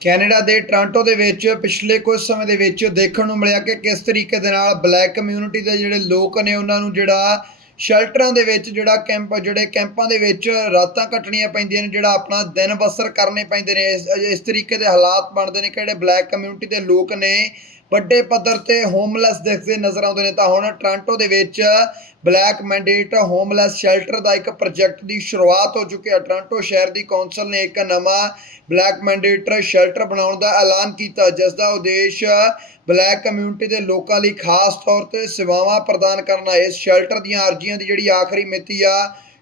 Canada ਦੇ Toronto ਦੇ ਵਿੱਚ ਪਿਛਲੇ ਕੁਝ ਸਮੇਂ ਦੇ ਵਿੱਚ ਦੇਖਣ ਨੂੰ ਮਿਲਿਆ ਕਿ ਕਿਸ ਤਰੀਕੇ ਦੇ ਨਾਲ ਬਲੈਕ ਕਮਿਊਨਿਟੀ ਦੇ ਜਿਹੜੇ ਲੋਕ ਨੇ, ਉਹਨਾਂ ਨੂੰ ਜਿਹੜਾ ਸ਼ੈਲਟਰਾਂ ਦੇ ਵਿੱਚ ਜਿਹੜਾ ਕੈਂਪ, ਜਿਹੜੇ ਕੈਂਪਾਂ ਦੇ ਵਿੱਚ ਰਾਤਾਂ ਕੱਟਣੀਆਂ ਪੈਂਦੀਆਂ ਨੇ, ਜਿਹੜਾ ਆਪਣਾ ਦਿਨ ਬਸਰ ਕਰਨੇ ਪੈਂਦੇ ਨੇ, ਇਸ ਤਰੀਕੇ ਦੇ ਹਾਲਾਤ ਬਣਦੇ ਨੇ ਕਿ ਜਿਹੜੇ ਬਲੈਕ ਕਮਿਊਨਿਟੀ ਦੇ ਲੋਕ ਨੇ ਵੱਡੇ ਪੱਧਰ ਤੇ ਹੋਮਲੈਸ ਦਿਖਦੇ ਨਜ਼ਰ ਆਉਂਦੇ ਨੇ। ਤਾਂ ਹੁਣ ਟੋਰਾਂਟੋ ਦੇ ਵਿੱਚ ਬਲੈਕ ਮੈਂਡੇਟ ਹੋਮਲੈਸ ਸ਼ੈਲਟਰ ਦਾ ਇੱਕ ਪ੍ਰੋਜੈਕਟ ਦੀ ਸ਼ੁਰੂਆਤ ਹੋ ਚੁੱਕੀ ਹੈ। ਟੋਰਾਂਟੋ ਸ਼ਹਿਰ ਦੀ ਕੌਂਸਲ ਨੇ ਇੱਕ ਨਵਾਂ ਬਲੈਕ ਮੈਂਡੇਟ ਸ਼ੈਲਟਰ ਬਣਾਉਣ ਦਾ ਐਲਾਨ ਕੀਤਾ, ਜਿਸ ਦਾ ਉਦੇਸ਼ ਬਲੈਕ ਕਮਿਊਨਿਟੀ ਦੇ ਲੋਕਾਂ ਲਈ ਖਾਸ ਤੌਰ ਤੇ ਸੇਵਾਵਾਂ ਪ੍ਰਦਾਨ ਕਰਨਾ। ਇਸ ਸ਼ੈਲਟਰ ਦੀਆਂ ਅਰਜ਼ੀਆਂ ਦੀ ਜਿਹੜੀ ਆਖਰੀ ਮਿਤੀ ਆ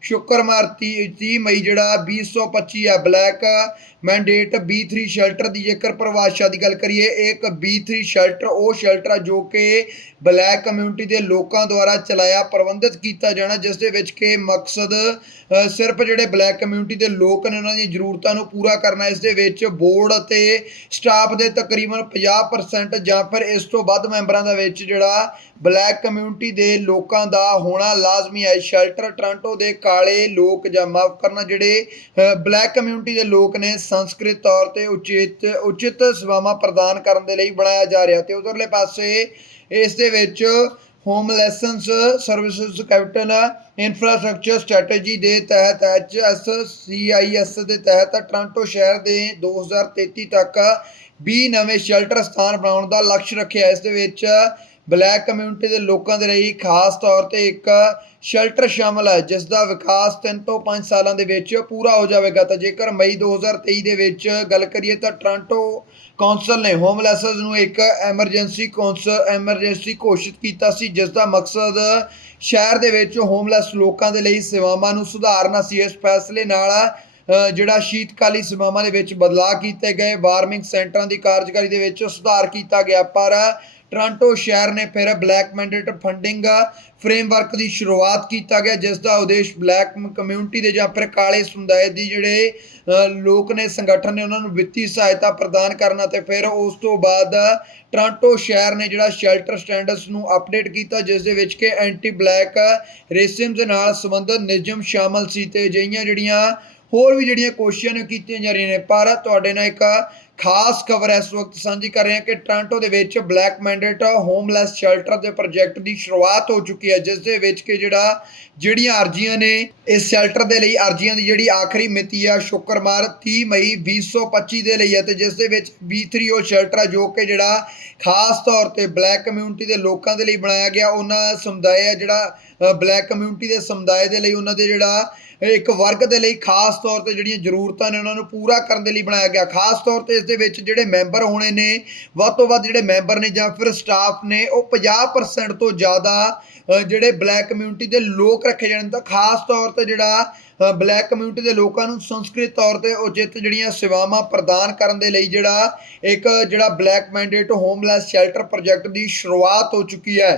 ਸ਼ੁੱਕਰਵਾਰ 30 30 ਮਈ ਜਿਹੜਾ 2025 ਆ ਬਲੈਕ ਮੈਂਡੇਟ B3 ਸ਼ੈਲਟਰ ਦੀ ਜੇਕਰ ਪਰਿਭਾਸ਼ਾ ਦੀ ਗੱਲ ਕਰੀਏ ਇਹ ਇੱਕ B3 ਸ਼ੈਲਟਰ, ਉਹ ਸ਼ੈਲਟਰ ਆ ਜੋ ਕਿ ਬਲੈਕ ਕਮਿਊਨਿਟੀ ਦੇ ਲੋਕਾਂ ਦੁਆਰਾ ਚਲਾਇਆ, ਪ੍ਰਬੰਧਿਤ ਕੀਤਾ ਜਾਣਾ, ਜਿਸ ਦੇ ਵਿੱਚ ਕਿ ਮਕਸਦ ਸਿਰਫ ਜਿਹੜੇ ਬਲੈਕ ਕਮਿਊਨਿਟੀ ਦੇ ਲੋਕ ਨੇ, ਉਹਨਾਂ ਦੀਆਂ ਜ਼ਰੂਰਤਾਂ ਨੂੰ ਪੂਰਾ ਕਰਨਾ, ਇਸ ਦੇ ਵਿੱਚ ਬੋਰਡ ਅਤੇ ਸਟਾਫ ਦੇ ਤਕਰੀਬਨ 50% ਜਾਂ ਫਿਰ ਇਸ ਤੋਂ ਵੱਧ ਮੈਂਬਰਾਂ ਦਾ ਵਿੱਚ ਜਿਹੜਾ ਬਲੈਕ ਕਮਿਊਨਿਟੀ ਦੇ ਲੋਕਾਂ ਦਾ ਹੋਣਾ ਲਾਜ਼ਮੀ ਹੈ। ਸ਼ੈਲਟਰ ਟੋਰਾਂਟੋ ਦੇ ਵਾਲੇ ਲੋਕ ਜਾਂ ਮਾਫ ਕਰਨਾ ਜਿਹੜੇ ਬਲੈਕ ਕਮਿਊਨਿਟੀ ਦੇ ਲੋਕ ਨੇ, ਸੰਸਕ੍ਰਿਤ ਤੌਰ ਤੇ ਉਚਿਤ ਉਚਿਤ ਸੇਵਾਵਾਂ ਪ੍ਰਦਾਨ ਕਰਨ ਦੇ ਲਈ ਬਣਾਇਆ ਜਾ ਰਿਹਾ। ਤੇ ਉਧਰਲੇ ਪਾਸੇ ਇਸ ਦੇ ਵਿੱਚ homelessness services capital infrastructure strategy ਦੇ ਤਹਿਤ ਐਚਐਸਸੀਆਈਐਸ ਦੇ ਤਹਿਤ ਟੋਰਾਂਟੋ ਸ਼ਹਿਰ ਦੇ 2033 ਤੱਕ 20 ਨਵੇਂ ਸ਼ੈਲਟਰ ਸਥਾਨ ਬਣਾਉਣ ਦਾ ਲਕਸ਼ ਰੱਖਿਆ। ਇਸ ਦੇ ਵਿੱਚ ਬਲੈਕ ਕਮਿਊਨਿਟੀ ਦੇ ਲੋਕਾਂ ਦੇ ਲਈ ਖਾਸ ਤੌਰ ਤੇ ਇੱਕ ਸ਼ੈਲਟਰ ਸ਼ਾਮਲ ਹੈ, ਜਿਸ ਦਾ ਵਿਕਾਸ 3 ਤੋਂ 5 ਸਾਲਾਂ ਦੇ ਵਿੱਚ ਪੂਰਾ ਹੋ ਜਾਵੇਗਾ। ਤਾਂ ਜੇਕਰ ਮਈ 2023 ਦੇ ਵਿੱਚ ਗੱਲ ਕਰੀਏ ਤਾਂ ਟੋਰਾਂਟੋ ਕੌਂਸਲ ਨੇ ਹੋਮਲੈਸਸ ਨੂੰ ਇੱਕ ਐਮਰਜੈਂਸੀ ਕੌਂਸਲ, ਐਮਰਜੈਂਸੀ ਘੋਸ਼ਿਤ ਕੀਤਾ ਸੀ, ਜਿਸ ਦਾ ਮਕਸਦ ਸ਼ਹਿਰ ਦੇ ਵਿੱਚ ਹੋਮਲੈਸ ਲੋਕਾਂ ਦੇ ਲਈ ਸੇਵਾਵਾਂ ਨੂੰ ਸੁਧਾਰਨਾ ਸੀ। ਇਸ ਫੈਸਲੇ ਨਾਲ ਜਿਹੜਾ ਸ਼ੀਤਕਾਲੀ ਸੇਵਾਵਾਂ ਦੇ ਵਿੱਚ ਬਦਲਾਅ ਕੀਤੇ ਗਏ, ਵਾਰਮਿੰਗ ਸੈਂਟਰਾਂ ਦੀ ਕਾਰਜਕਾਰੀ ਦੇ ਵਿੱਚ ਸੁਧਾਰ ਕੀਤਾ ਗਿਆ, ਪਰ ਟੋਰਾਂਟੋ ਸ਼ਹਿਰ ਨੇ ਫਿਰ ਬਲੈਕ ਮੈਂਡੇਟ ਫੰਡਿੰਗ ਫਰੇਮਵਰਕ ਦੀ ਸ਼ੁਰੂਆਤ ਕੀਤਾ ਗਿਆ, ਜਿਸ ਦਾ ਉਦੇਸ਼ ਬਲੈਕ ਕਮਿਊਨਿਟੀ ਦੇ ਜਾਂ ਫਿਰ ਕਾਲੇ ਸਮੁਦਾਇ ਦੀ ਜਿਹੜੇ ਲੋਕ ਨੇ, ਸੰਗਠਨ ਨੇ ਉਹਨਾਂ ਨੂੰ ਵਿੱਤੀ ਸਹਾਇਤਾ ਪ੍ਰਦਾਨ ਕਰਨਾ ਤੇ ਫਿਰ ਉਸ ਤੋਂ ਬਾਅਦ ਟੋਰਾਂਟੋ ਸ਼ਹਿਰ ਨੇ ਜਿਹੜਾ ਸ਼ੈਲਟਰ ਸਟੈਂਡਰਡਸ ਨੂੰ ਅਪਡੇਟ ਕੀਤਾ, ਜਿਸ ਦੇ ਵਿੱਚ ਕਿ ਐਂਟੀ ਬਲੈਕ ਰੇਸਿਜ਼ਮ ਦੇ ਨਾਲ ਸੰਬੰਧਿਤ ਨਿਯਮ ਸ਼ਾਮਲ ਸੀ ਤੇ ਅਜਿਹੀਆਂ ਜਿਹੜੀਆਂ ਹੋਰ ਵੀ ਜਿਹੜੀਆਂ ਕੋਸ਼ਿਸ਼ਾਂ ਨੇ ਕੀਤੀਆਂ ਜਾ ਰਹੀਆਂ ਨੇ। ਪਰ ਤੁਹਾਡੇ ਨਾਲ ਇੱਕ ਖਾਸ ਖਬਰ ਇਸ ਵਕਤ ਸਾਂਝੀ ਕਰ ਰਹੇ ਹਾਂ ਕਿ ਟੋਰਾਂਟੋ ਦੇ ਵਿੱਚ ਬਲੈਕ ਮੈਂਡੇਟ ਹੋਮਲੈਸ ਸ਼ੈਲਟਰ ਦੇ ਪ੍ਰੋਜੈਕਟ ਦੀ ਸ਼ੁਰੂਆਤ ਹੋ ਚੁੱਕੀ ਹੈ, ਜਿਸ ਦੇ ਵਿੱਚ ਕਿ ਜਿਹੜਾ, ਜਿਹੜੀਆਂ ਅਰਜ਼ੀਆਂ ਨੇ, ਇਸ ਸ਼ੈਲਟਰ ਦੇ ਲਈ ਅਰਜ਼ੀਆਂ ਦੀ ਜਿਹੜੀ ਆਖਰੀ ਮਿਤੀ ਆ, ਸ਼ੁੱਕਰਵਾਰ 30 ਮਈ 2025 ਦੇ ਲਈ ਹੈ ਤੇ ਜਿਸ ਦੇ ਵਿੱਚ B3 ਉਹ ਸ਼ੈਲਟਰ ਆ, ਜੋ ਕਿ ਜਿਹੜਾ ਖਾਸ ਤੌਰ ਤੇ ਬਲੈਕ ਕਮਿਊਨਿਟੀ ਦੇ ਲੋਕਾਂ ਦੇ ਲਈ ਬਣਾਇਆ ਗਿਆ, ਉਹਨਾਂ ਸਮੁਦਾਇ ਆ, ਜਿਹੜਾ ਬਲੈਕ ਕਮਿਊਨਿਟੀ ਦੇ ਸਮੁਦਾਇ ਦੇ ਲਈ ਉਹਨਾਂ ਦੇ ਜਿਹੜਾ, ਇੱਕ ਵਰਗ ਦੇ ਲਈ ਖਾਸ ਤੌਰ ਤੇ ਜਿਹੜੀਆਂ ਜ਼ਰੂਰਤਾਂ ਨੇ, ਉਹਨਾਂ ਨੂੰ ਪੂਰਾ ਕਰਨ ਦੇ ਲਈ ਬਣਾਇਆ ਗਿਆ। ਖਾਸ ਤੌਰ ਤੇ ਇਸ ਦੇ ਵਿੱਚ ਜਿਹੜੇ ਮੈਂਬਰ ਹੋਣੇ ਨੇ, ਵੱਧ ਤੋਂ ਵੱਧ ਜਿਹੜੇ ਮੈਂਬਰ ਨੇ ਜਾਂ ਫਿਰ ਸਟਾਫ ਨੇ, ਉਹ 50% ਤੋਂ ਜ਼ਿਆਦਾ ਜਿਹੜੇ ਬਲੈਕ ਕਮਿਊਨਿਟੀ ਦੇ ਲੋਕ ਰੱਖੇ ਜਾਣ। ਤਾਂ ਖਾਸ ਤੌਰ ਤੇ ਜਿਹੜਾ ਬਲੈਕ ਕਮਿਊਨਿਟੀ ਦੇ ਲੋਕਾਂ ਨੂੰ ਸੰਸਕ੍ਰਿਤ ਤੌਰ ਤੇ ਉਚਿਤ ਜਿਹੜੀਆਂ ਸੇਵਾਵਾਂ ਪ੍ਰਦਾਨ ਕਰਨ ਦੇ ਲਈ ਜਿਹੜਾ ਇੱਕ ਜਿਹੜਾ black mandate homeless shelter project ਦੀ ਸ਼ੁਰੂਆਤ ਹੋ ਚੁੱਕੀ ਹੈ।